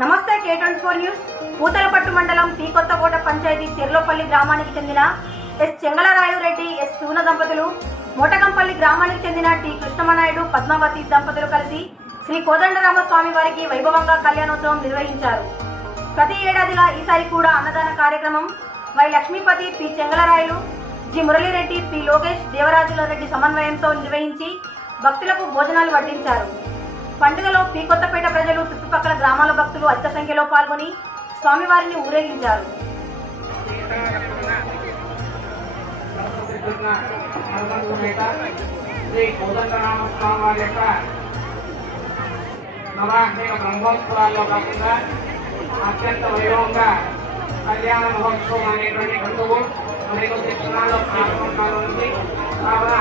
నమస్తే K24 news. Puthalapattu మండలం P Kothakota panchayat Cherlopalli గ్రామానికి చెందిన ఎస్ చెంగలరాయలు రెడ్డి, ఎస్ శివన దంపతులు, మోటకంపల్లి గ్రామానికి చెందిన టి కృష్ణమనాయుడు, పద్మావతి దంపతులు కలిసి శ్రీ కోదండరామస్వామి వారికి వైభవంగా కళ్యాణోత్సవం నిర్వహించారు. ప్రతి ఏడాదిలా ఈసారి కూడా అన్నదాన కార్యక్రమం Y Lakshmipathi, P Chengalarayalu, G Muralireddy, P Lokesh, దేవరాజుల రెడ్డి సమన్వయంతో నిర్వహించి భక్తులకు భోజనాలు వడ్డించారు. పండుగలో పి కొత్తపేట ప్రజలు, చుట్టుపక్కల గ్రామాల భక్తులు అధిక సంఖ్యలో పాల్గొని స్వామివారిని ఊరేగించారు. శ్రీ కోదండరామస్వామి వారి యొక్క నవాహ్నిక బ్రహ్మోత్సవాల్లో కాకుండా అత్యంత వైభవంగా కళ్యాణ మహోత్సవం అనేటువంటి బంధువు మరికొద్ది క్షణాల్లో ప్రారంభం కానుంది. కావున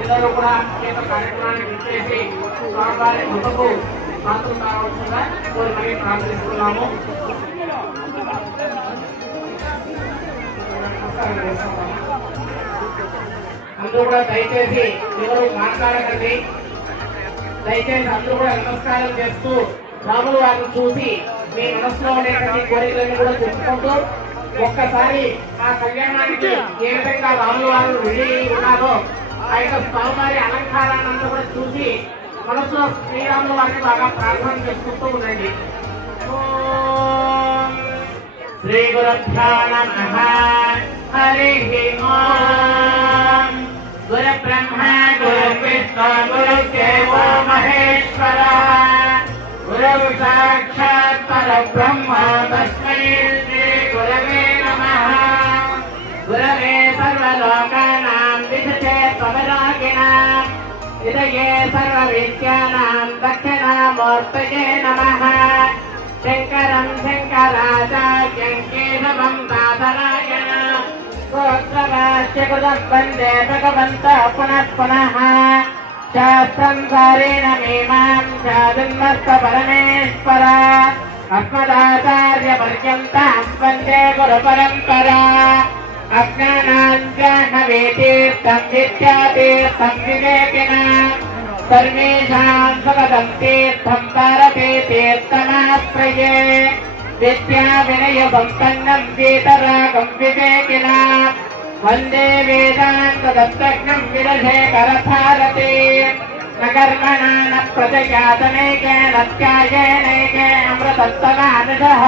అందరూ కూడా ఈ యొక్క కార్యక్రమాన్ని విచ్చేసి స్వామివారి కృపకు పాత్రలు కావచ్చుగా కోరి మరీ ప్రార్థిస్తున్నాము. అందరూ కూడా దయచేసి ఎవరు మాట్లాడకండి. దయచేసి అందరూ కూడా నమస్కారం చేస్తూ రాముల వారిని చూసి మీ మనసులో ఉండేటువంటి కోరికలను కూడా చెప్పుకుంటూ ఒక్కసారి ఆ కళ్యాణానికి ఏ విధంగా రాముల వారు వెళ్ళి ఉన్నారో ఆ యొక్క స్వామివారి అలంకారాన్ని అంతా కూడా చూసి మనసులో శ్రీరాముల వారిని బాగా ప్రార్థన చేసుకుంటూ ఉండండి. శ్రీ గురుభ్యో నమః. హరి ఓం. గురు బ్రహ్మ గురు విష్ణు గురు దేవో మహేశ్వర, గురు సాక్షాత్ పరబ్రహ్మ తస్మై శ్రీ గురవే నమః. గురవే సర్వలోకానాం విషజే త్వమరాగిణాం హృదయే సర్వవిద్యానాం దక్షిణామూర్తయే నమః. శంకరం శంకరాచార్యం కేశవం బాదరాయణం గోత్రవాచ్యకృతం వందే భగవంతః పునః పునః. శాస్త్రం సారేణ మీమాంసాదున్మస్త పరమేశ్వర, అస్మదాచార్య పర్యంతం వందే గురు పరంపరా. అజ్ఞానాంజాహ్నవేతీర్థం విద్యాతీర్థం వివేకినాం సర్వేషాం సుఖదం తీర్థం తారతే తీర్థమాశ్రయే. విద్యా వినయ సంపన్నం వీతరాగం వివేకినాం వందే వేదాంత దత్తజ్ఞం విరశేఖర భారతే. న కర్మణా న ప్రజయా తనైకేన త్యాయేనైకే అమృతత్వమానుషః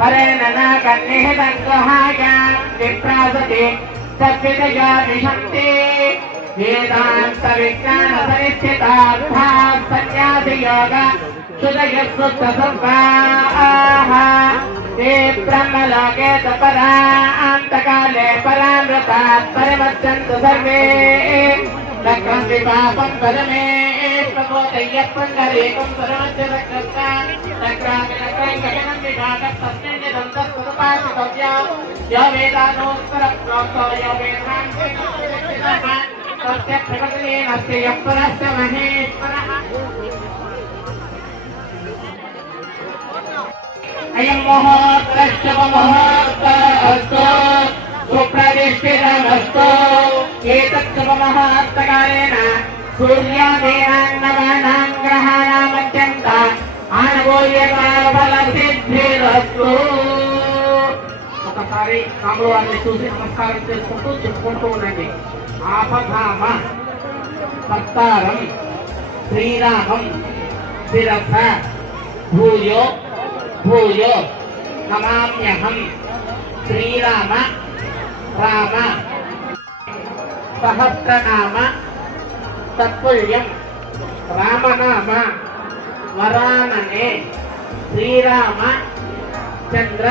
పరేణ న కన్నిహితం గుహాయాం విప్రాసతి తద్విదయా విశంతి. వేదాంత విజ్ఞాన పరిస్థితార్థా సన్యాసి యోగ సుదయ శుద్ధ సర్వాః ते ब्रह्मलोके परान्तकाले परामृतात् परिवर्तन्तु सर्वे. लक्ष्मी पापं परमेश्वरोदय्य पुण्डरीकं सर्वस्य रक्षस्तां लक्ष्मी लक्ष्मी गगनं विभागं तस्मिन् दन्तस्वरूपासितव्या यो वेदानोत्तरप्रोक्तो यो वेदान्तिकः तस्य प्रकृतिरेणास्य यः परस्य महेश्वरः. अयं मुहूर्तश्चुभमुहूर्तस्तु सुप्रतिष्ठितमस्तु. एतत् शुभमुहूर्तकालेन सूर्यादीनां ग्रहाणामत्यन्त आनुकूल्यफलसिद्धिरस्तु. ఒకసారి రాముల వారిని చూసి నమస్కారం చేసుకుంటూ చెప్పుకుంటూ ఉండండి. ఆపధామ భక్తారం శ్రీరామం శిరస భూయో భూయో నమామ్యహం. శ్రీరామ రామ సహస్రనామ తత్పుల్యం రామనామ వరాననే శ్రీరామ చంద్ర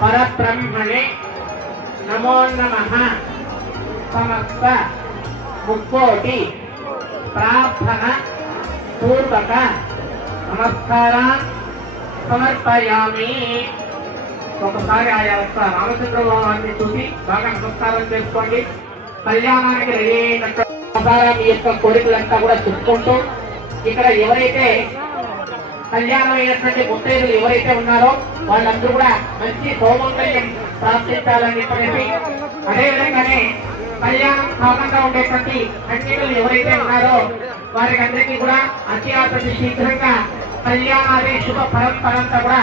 పరబ్రహ్మణే నమో నమః. సమస్త ముక్కోటి ప్రార్థన పూర్వక నమస్కారాన్ సమర్పయామి. ఒకసారి ఆయా రామచంద్ర భగవాన్ని చూసి బాగా నమస్కారం చేసుకోండి. కళ్యాణానికి రెడీ అయినట్టు మీ యొక్క కోరికలంతా కూడా చెప్పుకుంటూ ఇక్కడ ఎవరైతే కళ్యాణం అయినటువంటి ముత్తైదులు ఎవరైతే ఉన్నారో వాళ్ళందరూ కూడా మంచి సౌమంగళ్యం ప్రార్థించాలని చెప్పేసి, అదేవిధంగానే కళ్యాణం కాకుండా ఉండేటువంటి కన్యకలు ఎవరైతే ఉన్నారో వారికి అందరికీ కూడా అతి శీఘ్రంగా కళ్యాణాది శుభ పరంపరంతా కూడా